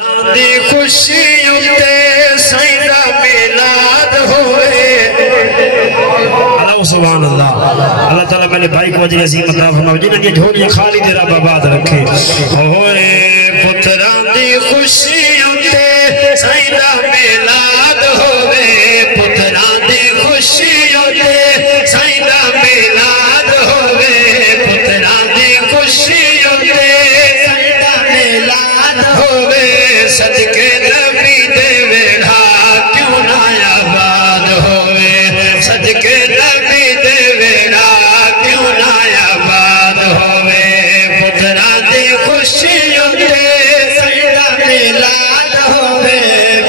دی خوشیوں تے سیدہ میلاد ہوئے۔ اللہ سبحان اللہ۔ اللہ تعالیٰ میرے بھائی کو اجر عظیم عطا فرمائے، جنہاں یہ جھولیاں خالی دے رب آباد رکھے۔ ہوئے پتران دی خوشیوں تے سیدہ میلاد ہوئے، پتران دی خوشیوں تے سیدہ میلاد ہوئے، پتران دی خوشیوں تے سیدہ میلاد ہوئے۔ صدقے نبی دے ویڑھا کیوں نہ آباد ہوئے، صدقے نبی دے ویڑھا کیوں نہ آباد ہوئے۔ پتران دی خوشیوں تے سیدہ میلاد ہوئے،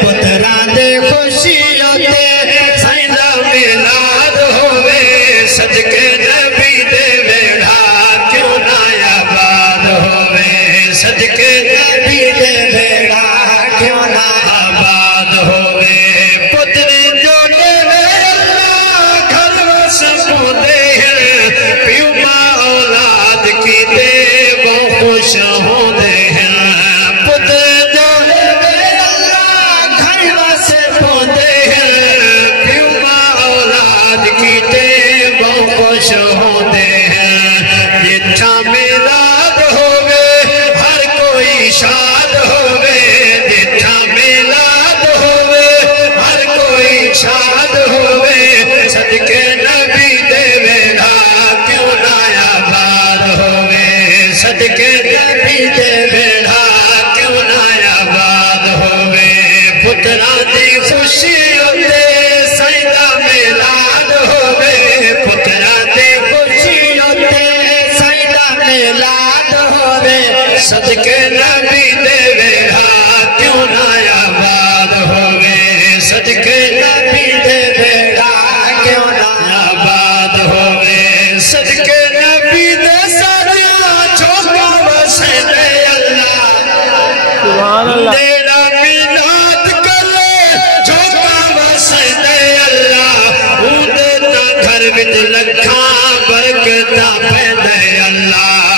پتران دی خوشیوں تے سیدہ میلاد ہوئے۔ صدقے نبی دے ویڑھا کیوں نہ آباد ہوئے، صدقے نبی دے ویڑھا کیوں نہ آباد ہوئے۔ پتری جو دے اللہ گھر وسپو دے ہیں، پیو ماں اولاد کی دے وہ خوش ہوندے ہیں۔ پتر جو دے اللہ گھر وسپو دے ہیں، پیو ماں اولاد کی دے وہ خوش ہوندے ہیں۔ جتھا میلاد ہوئے ہر کوئی شاد ہوئے، جتھا میلاد ہوئے ہر کوئی شاد ہوئے۔ صدقے نبی دے ویڑھا کیوں نہ آباد ہوئے، صدقے نبی دے ویڑھا کیوں نہ آباد ہوئے۔ پتران دی خوشیوں تے سیدہ میلاد ہوئے، پتران دی خوشیوں تے سیدہ میلاد ہوئے۔ صدقے نبی دے ویڑھا کیوں نہ آباد ہوئے، صدقے نبی دے ویڑھا کیوں نہ آباد ہوئے۔ صدقے نبی دے ساریاں چھوکا وسیلے اللہ، دینا مینات کرے چھوکا وسیلے اللہ، اودے تا گھر وچ لکھاں برکتاں پیندے اللہ۔